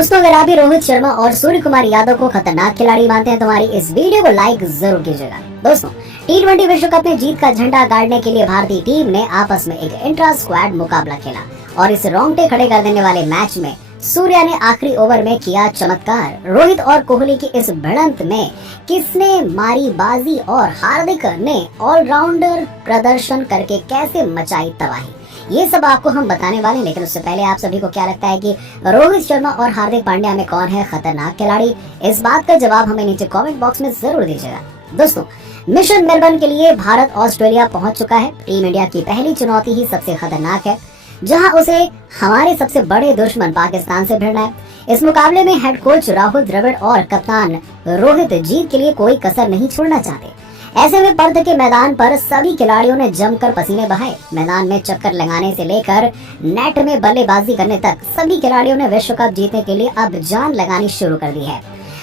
दोस्तों, अगर आप भी रोहित शर्मा और सूर्य कुमार यादव को खतरनाक खिलाड़ी मानते हैं तो हमारी इस वीडियो को लाइक जरूर कीजिएगा। दोस्तों, T20 विश्व कप में जीत का झंडा गाड़ने के लिए भारतीय टीम ने आपस में एक इंट्रा स्क्वाड मुकाबला खेला और इस रोंगटे खड़े कर देने वाले मैच में सूर्या ने आखिरी ओवर में किया चमत्कार। रोहित और कोहली की इस भिड़ंत में किसने मारी बाजी और हार्दिक ने ऑलराउंडर प्रदर्शन करके कैसे मचाई तबाही, ये सब आपको हम बताने वाले हैं। लेकिन उससे पहले आप सभी को क्या लगता है कि रोहित शर्मा और हार्दिक पांड्या में कौन है खतरनाक खिलाड़ी? इस बात का जवाब हमें नीचे कमेंट बॉक्स में जरूर दीजिएगा। दोस्तों, मिशन मेलबर्न के लिए भारत ऑस्ट्रेलिया पहुंच चुका है। टीम इंडिया की पहली चुनौती ही सबसे खतरनाक है, जहां उसे हमारे सबसे बड़े दुश्मन पाकिस्तान से भिड़ना है। इस मुकाबले में हेड कोच राहुल द्रविड़ और कप्तान रोहित जीत के लिए कोई कसर नहीं छोड़ना चाहते। ऐसे में पर्थ के मैदान पर सभी खिलाड़ियों ने जमकर पसीने बहाए। मैदान में चक्कर लगाने से लेकर नेट में बल्लेबाजी करने तक सभी खिलाड़ियों ने विश्व कप जीतने के लिए अब जान लगानी शुरू कर दी है।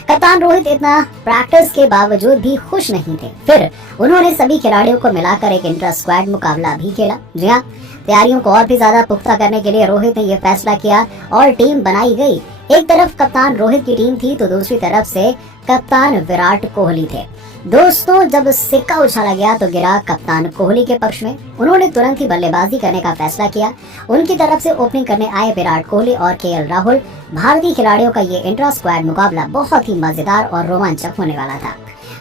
कप्तान रोहित इतना प्रैक्टिस के बावजूद भी खुश नहीं थे। फिर उन्होंने सभी खिलाड़ियों को मिलाकर एक इंटर स्क्वाड मुकाबला भी खेला। जी हाँ, तैयारियों को और भी ज्यादा पुख्ता करने के लिए रोहित ने यह फैसला किया और टीम बनाई गई। एक तरफ कप्तान रोहित की टीम थी तो दूसरी तरफ से कप्तान विराट कोहली थे। दोस्तों, जब सिक्का उछाला गया तो गिरा कप्तान कोहली के पक्ष में। उन्होंने तुरंत ही बल्लेबाजी करने का फैसला किया। उनकी तरफ से ओपनिंग करने आए विराट कोहली और केएल राहुल। भारतीय खिलाड़ियों का ये इंट्रा स्क्वाड मुकाबला बहुत ही मजेदार और रोमांचक होने वाला था।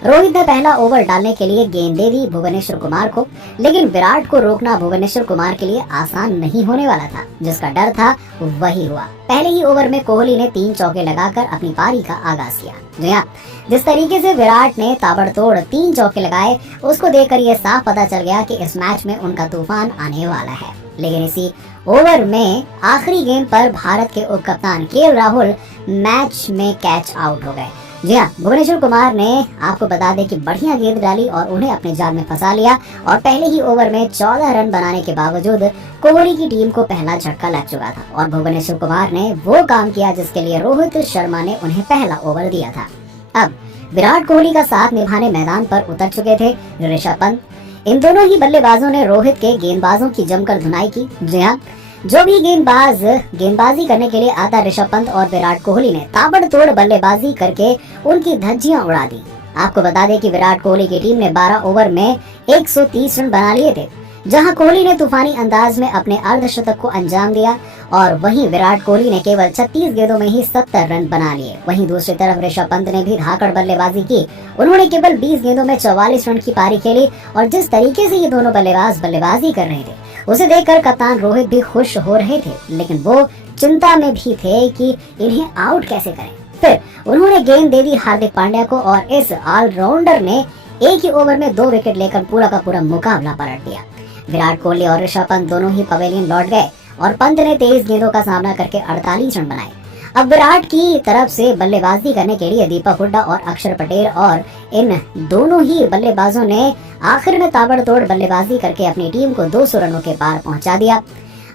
रोहित ने पहला ओवर डालने के लिए गेंद दे दी भुवनेश्वर कुमार को, लेकिन विराट को रोकना भुवनेश्वर कुमार के लिए आसान नहीं होने वाला था। जिसका डर था वही हुआ। पहले ही ओवर में कोहली ने 3 चौके लगाकर अपनी पारी का आगाज किया। जी हाँ, जिस तरीके से विराट ने ताबड़तोड़ 3 चौके लगाए, उसको देखकर यह साफ पता चल गया कि इस मैच में उनका तूफान आने वाला है। लेकिन इसी ओवर में आखिरी गेंद पर भारत के उप कप्तान केएल राहुल मैच में कैच आउट हो गए। जी हाँ, भुवनेश्वर कुमार ने आपको बता दें कि बढ़िया गेंद डाली और उन्हें अपने जाल में फंसा लिया और पहले ही ओवर में 14 रन बनाने के बावजूद कोहली की टीम को पहला झटका लग चुका था और भुवनेश्वर कुमार ने वो काम किया जिसके लिए रोहित शर्मा ने उन्हें पहला ओवर दिया था। अब विराट कोहली का साथ निभाने मैदान पर उतर चुके थे ऋषभ पंत। इन दोनों ही बल्लेबाजों ने रोहित के गेंदबाजों की जमकर धुनाई की। जी हाँ, जो भी गेंदबाज गेंदबाजी करने के लिए आता, ऋषभ पंत और विराट कोहली ने ताबड़तोड़ बल्लेबाजी करके उनकी धज्जियां उड़ा दी। आपको बता दें कि विराट कोहली की टीम ने 12 ओवर में 130 रन बना लिए थे, जहां कोहली ने तूफानी अंदाज में अपने अर्धशतक को अंजाम दिया और वहीं विराट कोहली ने केवल 36 गेंदों में ही 70 रन बना लिए। वहीं दूसरी तरफ ऋषभ पंत ने भी धाकड़ बल्लेबाजी की। उन्होंने केवल 20 गेंदों में 44 रन की पारी खेली और जिस तरीके से ये दोनों बल्लेबाज बल्लेबाजी कर रहे थे उसे देखकर कप्तान रोहित भी खुश हो रहे थे, लेकिन वो चिंता में भी थे कि इन्हें आउट कैसे करें। फिर उन्होंने गेंद दे दी हार्दिक पांड्या को और इस ऑलराउंडर ने एक ही ओवर में 2 विकेट लेकर पूरा का पूरा मुकाबला पलट दिया। विराट कोहली और ऋषभ पंत दोनों ही पवेलियन लौट गए और पंत ने 23 गेंदों का सामना करके 48 रन बनाए। अब विराट की तरफ से बल्लेबाजी करने के लिए दीपक हुड्डा और अक्षर पटेल और इन दोनों ही बल्लेबाजों ने आखिर में ताबड़तोड़ बल्लेबाजी करके अपनी टीम को 200 रनों के पार पहुंचा दिया।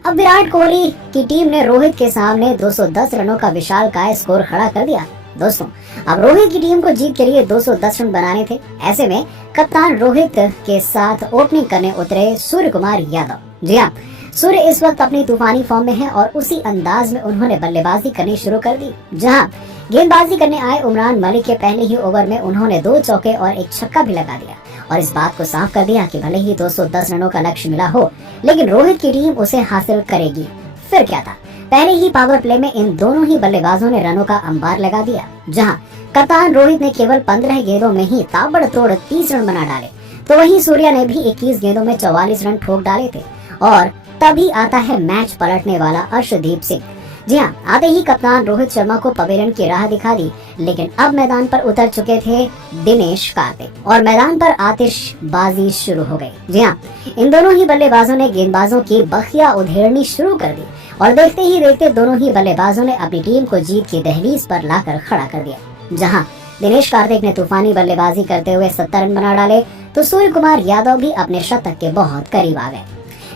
अब विराट कोहली की टीम ने रोहित के सामने 210 रनों का विशालकाय स्कोर खड़ा कर दिया। दोस्तों, अब रोहित की टीम को जीत के लिए 210 रन बनाने थे। ऐसे में कप्तान रोहित के साथ ओपनिंग करने उतरे सूर्य कुमार यादव। जी हाँ, सूर्य इस वक्त अपनी तूफानी फॉर्म में है और उसी अंदाज में उन्होंने बल्लेबाजी करनी शुरू कर दी। जहां गेंदबाजी करने आए उमरान मलिक के पहले ही ओवर में उन्होंने 2 चौके और 1 छक्का भी लगा दिया और इस बात को साफ कर दिया कि भले ही 210 रनों का लक्ष्य मिला हो, लेकिन रोहित की टीम उसे हासिल करेगी। फिर क्या था, पहले ही पावर प्ले में इन दोनों ही बल्लेबाजों ने रनों का अंबार लगा दिया। जहां कप्तान रोहित ने केवल 15 गेंदों में ही ताबड़तोड़ 30 रन बना डाले, तो वहीं सूर्या ने भी 21 गेंदों में 44 रन ठोक डाले थे। और तभी आता है मैच पलटने वाला अर्शदीप सिंह। जी हाँ, आते ही कप्तान रोहित शर्मा को पवेलियन की राह दिखा दी, लेकिन अब मैदान पर उतर चुके थे दिनेश कार्तिक और मैदान पर आतिशबाजी शुरू हो गई। जी हाँ, इन दोनों ही बल्लेबाजों ने गेंदबाजों की बखिया उधेड़नी शुरू कर दी और देखते ही देखते दोनों ही बल्लेबाजों ने अपनी टीम को जीत की दहलीज पर लाकर खड़ा कर दिया। जहाँ दिनेश कार्तिक ने तूफानी बल्लेबाजी करते हुए 70 रन बना डाले, तो सूर्य कुमार यादव भी अपने शतक के बहुत करीब आ गए।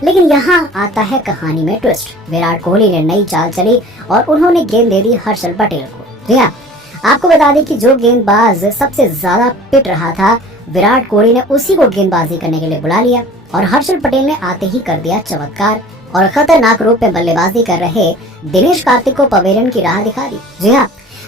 लेकिन यहाँ आता है कहानी में ट्विस्ट। विराट कोहली ने नई चाल चली और उन्होंने गेंद दे दी हर्षल पटेल को। जी हाँ, आपको बता दें कि जो गेंदबाज सबसे ज्यादा पिट रहा था, विराट कोहली ने उसी को गेंदबाजी करने के लिए बुला लिया और हर्षल पटेल ने आते ही कर दिया चमत्कार और खतरनाक रूप में बल्लेबाजी कर रहे दिनेश कार्तिक को पवेलियन की राह दिखा दी। जी हाँ,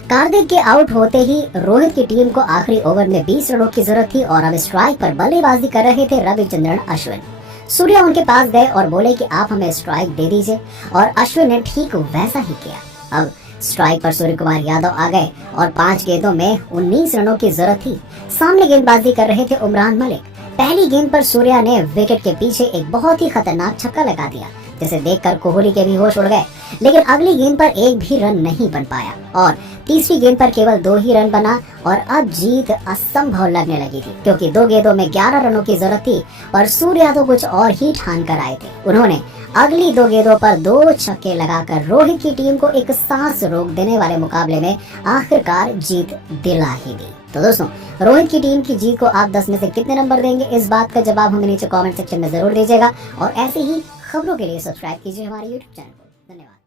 कार्तिक के आउट होते ही रोहित की टीम को आखिरी ओवर में 20 रनों की जरूरत थी और अब स्ट्राइक पर बल्लेबाजी कर रहे थे रविचंद्रन अश्विन। सूर्या उनके पास गए और बोले कि आप हमें स्ट्राइक दे दीजिए और अश्विन ने ठीक वैसा ही किया। अब स्ट्राइक पर सूर्य कुमार यादव आ गए और 5 गेंदों में 19 रनों की जरूरत थी। सामने गेंदबाजी कर रहे थे उमरान मलिक। पहली गेंद पर सूर्या ने विकेट के पीछे एक बहुत ही खतरनाक छक्का लगा दिया, जिसे देखकर कोहली के भी होश उड़ गए। लेकिन अगली गेंद पर एक भी रन नहीं बन पाया और तीसरी गेंद पर केवल 2 ही रन बना और अब जीत असंभव लगने लगी थी, क्योंकि 2 गेंदों में 11 रनों की जरूरत थी। पर सूर्या तो कुछ और ही ठान कर आए थे। उन्होंने अगली 2 गेंदों पर 2 छक्के लगाकर रोहित की टीम को एक सांस रोक देने वाले मुकाबले में आखिरकार जीत दिला ही दी। तो दोस्तों, रोहित की टीम की जीत को आप 10 में से कितने नंबर देंगे, इस बात का जवाब हमें नीचे कमेंट सेक्शन में जरूर दीजिएगा और ऐसे ही खबरों के लिए सब्सक्राइब कीजिए हमारे YouTube चैनल को। धन्यवाद।